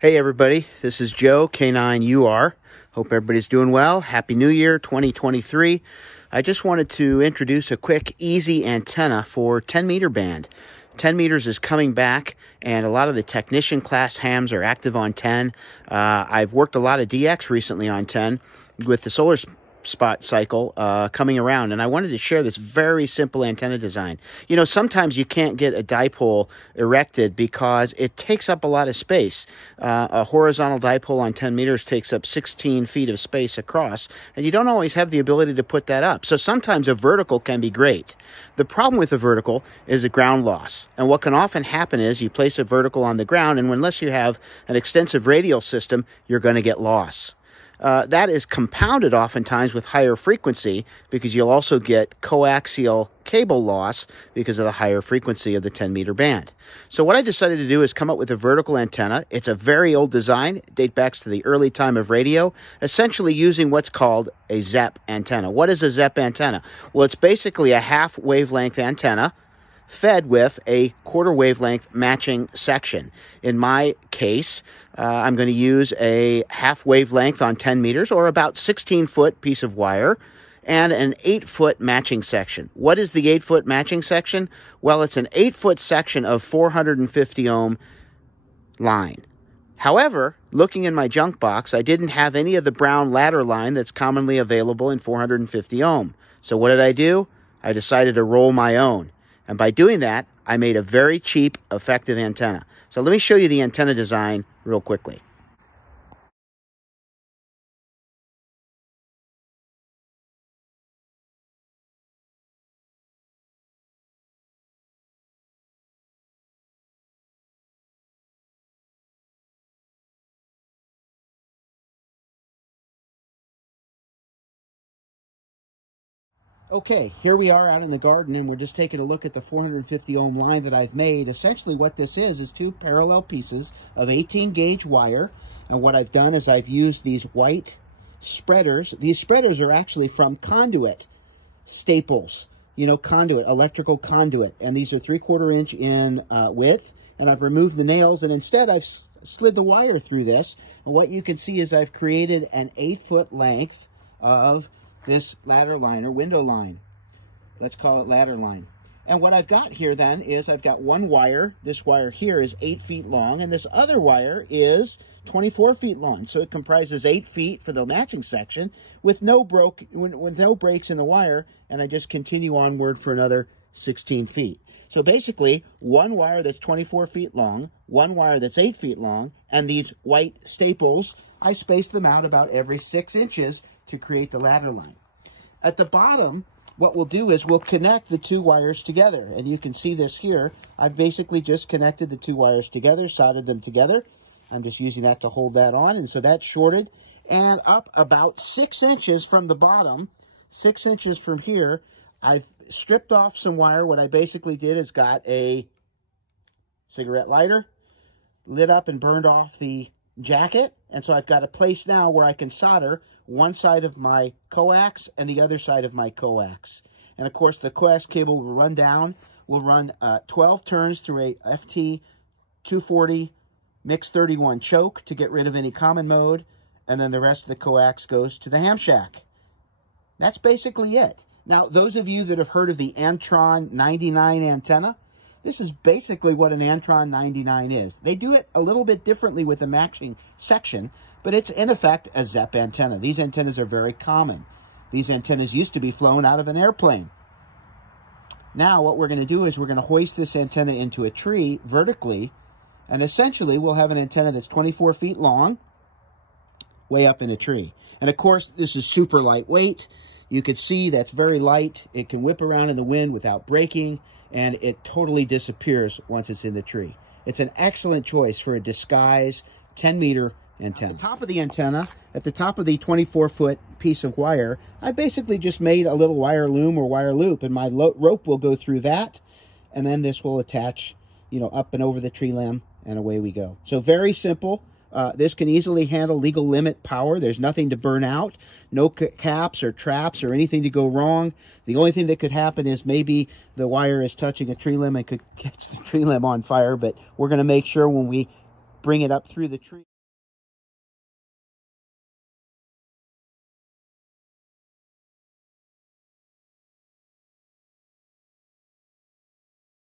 Hey everybody, this is Joe, K9UR. Hope everybody's doing well. Happy New Year 2023. I just wanted to introduce a quick, easy antenna for 10-meter band. 10 meters is coming back, and a lot of the technician class hams are active on 10. I've worked a lot of DX recently on 10 with the solar spot cycle coming around, and I wanted to share this very simple antenna design. You know, sometimes you can't get a dipole erected because it takes up a lot of space. A horizontal dipole on 10 meters takes up 16 feet of space across, and you don't always have the ability to put that up. So sometimes a vertical can be great. The problem with the vertical is the ground loss, and what can often happen is you place a vertical on the ground, and unless you have an extensive radial system, you're going to get loss. That is compounded oftentimes with higher frequency because you'll also get coaxial cable loss because of the higher frequency of the 10-meter band. So what I decided to do is come up with a vertical antenna. It's a very old design. It dates back to the early time of radio, essentially using what's called a ZEP antenna. What is a ZEP antenna? Well, it's basically a half wavelength antenna fed with a quarter wavelength matching section. In my case, I'm going to use a half wavelength on 10 meters, or about 16-foot piece of wire, and an 8-foot matching section. What is the 8-foot matching section? Well, it's an 8-foot section of 450 ohm line. However, looking in my junk box, I didn't have any of the brown ladder line that's commonly available in 450 ohm. So what did I do? I decided to roll my own. And by doing that, I made a very cheap, effective antenna. So let me show you the antenna design real quickly. Okay, here we are out in the garden, and we're just taking a look at the 450 ohm line that I've made. Essentially what this is two parallel pieces of 18 gauge wire. And what I've done is I've used these white spreaders. These spreaders are actually from conduit staples, you know, conduit, electrical conduit. And these are 3/4 inch in width. And I've removed the nails, and instead I've slid the wire through this. And what you can see is I've created an 8-foot length of this ladder line or window line. Let's call it ladder line. And what I've got here then is I've got one wire. This wire here is 8 feet long, and this other wire is 24 feet long. So it comprises 8 feet for the matching section with no breaks in the wire, and I just continue onward for another 16 feet. So basically, one wire that's 24 feet long, one wire that's 8 feet long, and these white staples, I space them out about every 6 inches to create the ladder line. At the bottom, what we'll do is we'll connect the two wires together. And you can see this here. I've basically just connected the two wires together, soldered them together. I'm just using that to hold that on. And so that's shorted. And up about 6 inches from the bottom, 6 inches from here, I've stripped off some wire. What I basically did is got a cigarette lighter, lit up and burned off the jacket, and so I've got a place now where I can solder one side of my coax and the other side of my coax. And of course the coax cable will run down, will run 12 turns through a FT 240 mix 31 choke to get rid of any common mode, and then the rest of the coax goes to the ham shack. That's basically it. Now, those of you that have heard of the Antron 99 antenna, this is basically what an Antron 99 is. They do it a little bit differently with the matching section, but it's in effect a ZEP antenna. These antennas are very common. These antennas used to be flown out of an airplane. Now what we're going to do is we're going to hoist this antenna into a tree vertically, and essentially we'll have an antenna that's 24 feet long, way up in a tree. And of course, this is super lightweight. You can see that's very light. It can whip around in the wind without breaking, and it totally disappears once it's in the tree. It's an excellent choice for a disguise 10-meter antenna. At the top of the antenna, at the top of the 24-foot piece of wire, I basically just made a little wire loom or wire loop, and my rope will go through that, and then this will attach, you know, up and over the tree limb, and away we go. So very simple. This can easily handle legal limit power. There's nothing to burn out, no caps or traps or anything to go wrong. The only thing that could happen is maybe the wire is touching a tree limb and could catch the tree limb on fire, but we're going to make sure when we bring it up through the tree.